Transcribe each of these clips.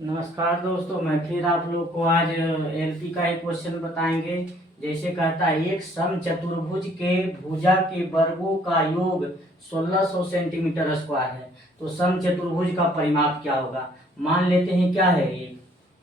नमस्कार दोस्तों, मैं फिर आप लोग को आज एलपी का एक क्वेश्चन बताएंगे। जैसे कहता है, एक समचतुर्भुज के भुजा के वर्गों का योग 1600 सेंटीमीटर स्क्वायर है, तो समचतुर्भुज का परिमाप क्या होगा। मान लेते हैं क्या है, ये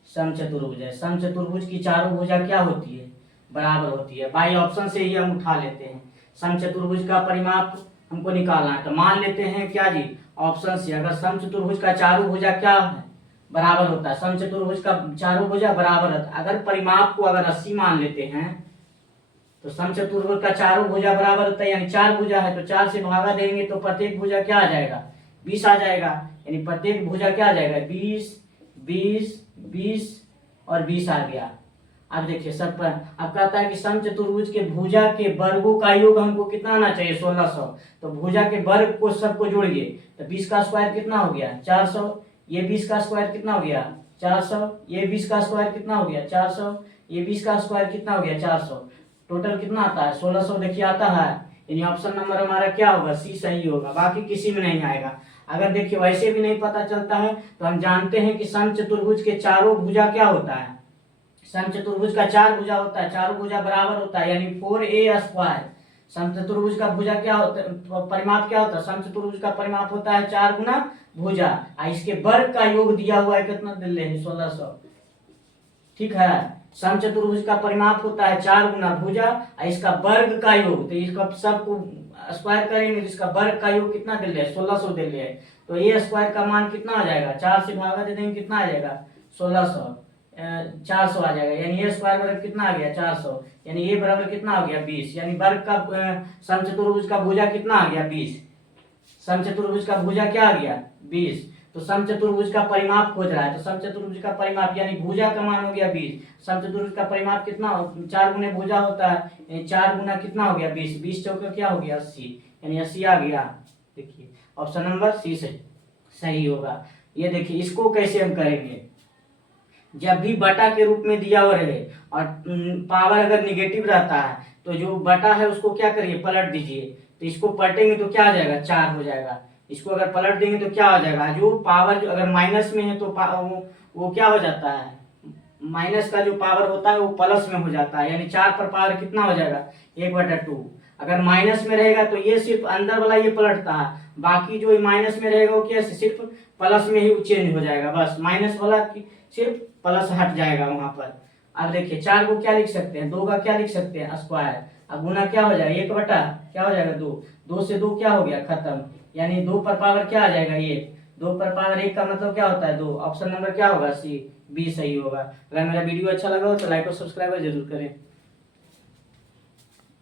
समचतुर्भुज है। समचतुर्भुज की चारों भुजा क्या होती है, बराबर होती है। बाई ऑप्शन से ही हम उठा लेते हैं। समचतुर्भुज का परिमाप हमको निकालना है, तो मान लेते हैं क्या जी, ऑप्शन से। अगर समचतुर्भुज का चारों भुजा क्या है, बराबर होता है। समचतुर्भुज का चारों भुजा बराबर होता है। अगर परिमाप को अगर 80 मान लेते हैं, तो समचतुर्भुज का चारों भुजा बराबर होता है, यानी 4 भुजा है तो 4 से भागा देंगे तो प्रत्येक भुजा क्या आ जाएगा, 20 आ जाएगा। यानी प्रत्येक भुजा क्या आ जाएगा, 20 20 20 और 20 आ गया। अब देखिए सब पर अब कहता है कि समचतुर्भुज के भुजा के वर्गों का योग हमको कितना आना चाहिए, 1600। तो भुजा के वर्ग को सबको जोड़िए, तो 20 का स्क्वायर कितना हो गया, 400। ये 20 का स्क्वायर कितना हो गया, 400। ये 20 का स्क्वायर कितना हो गया, 400। ये 20 का स्क्वायर कितना हो गया, 400। टोटल कितना आता है, 1600 देखिए आता है। यानी ऑप्शन नंबर हमारा क्या होगा, सी सही होगा, बाकी किसी में नहीं आएगा। अगर देखिए वैसे भी नहीं पता चलता है तो हम जानते हैं कि समचतुर्भुज के चारों भुजा क्या होता है। समचतुर्भुज का 4 भुजा होता है, चारों भुजा बराबर होता है, यानी 4a स्क्वायर। समचतुर्भुज का भुजा क्या होता है, परिमाप क्या होता है, समचतुर्भुज का परिमाप होता है 4 गुना भुजा। इसके वर्ग का योग दिया हुआ है, कितना दे रहे हैं, 1600। ठीक है, समचतुर्भुज का परिमाप होता है 4 गुना भुजा, इसका वर्ग का योग, तो इसका सबको स्क्वायर करेंगे तो इसका वर्ग का योग कितना दे रहे हैं, 1600 दे रहे हैं। तो ये स्क्वायर का मान कितना आ जाएगा, 4 से भागा दे देंगे, कितना आ जाएगा, 1600। 400 आ जाएगा। यानी ये स्क्वायर बराबर कितना आ गया, 400। यानी ये बराबर कितना हो गया, 20। यानी वर्ग का समचतुर्भुज का भुजा कितना आ गया, 20। समचतुर्भुज का भुजा क्या आ गया, 20। तो समचतुर्भुज का परिमाप खोज रहा है, तो समचतुर्भुज का परिमाप यानी भुजा का मान हो गया 20। समचतुर्भुज का परिमाप कितना, 4 गुने भुजा होता है, 4 गुना कितना हो गया, 20। 20 चौका क्या हो गया, 80। यानी 80 आ गया। देखिए ऑप्शन नंबर सी से सही होगा। ये देखिए इसको कैसे हम करेंगे, जब भी बटा के रूप में दिया हुआ रहे और पावर अगर निगेटिव रहता है तो जो बटा है उसको क्या करिए, पलट दीजिए। तो इसको पलटेंगे तो क्या आ जाएगा, 4 हो जाएगा। इसको अगर पलट देंगे तो क्या हो जाएगा, जो पावर जो अगर माइनस में है तो वो क्या हो जाता है, माइनस का जो पावर होता है वो प्लस में हो जाता है। यानी 4 पर पावर कितना हो जाएगा, 1/2। अगर माइनस में रहेगा तो ये सिर्फ अंदर वाला ये पलटता है, बाकी जो माइनस में रहेगा वो क्या सिर्फ प्लस में ही चेंज हो जाएगा। बस माइनस वाला सिर्फ प्लस हट जाएगा वहां पर। अब देखिए 4 को क्या लिख सकते हैं, 2 का क्या लिख सकते हैं, स्क्वायर। अब गुना क्या हो जाएगा, 1 बटा क्या हो जाएगा, 2। 2 से 2 क्या हो गया, खत्म। यानी 2 पर पावर क्या आ जाएगा, ये 2 पर पावर 1 का मतलब क्या होता है, 2। ऑप्शन नंबर क्या होगा, सी, बी सही होगा। अगर मेरा वीडियो अच्छा लगा हो तो लाइक और सब्सक्राइब जरूर करें।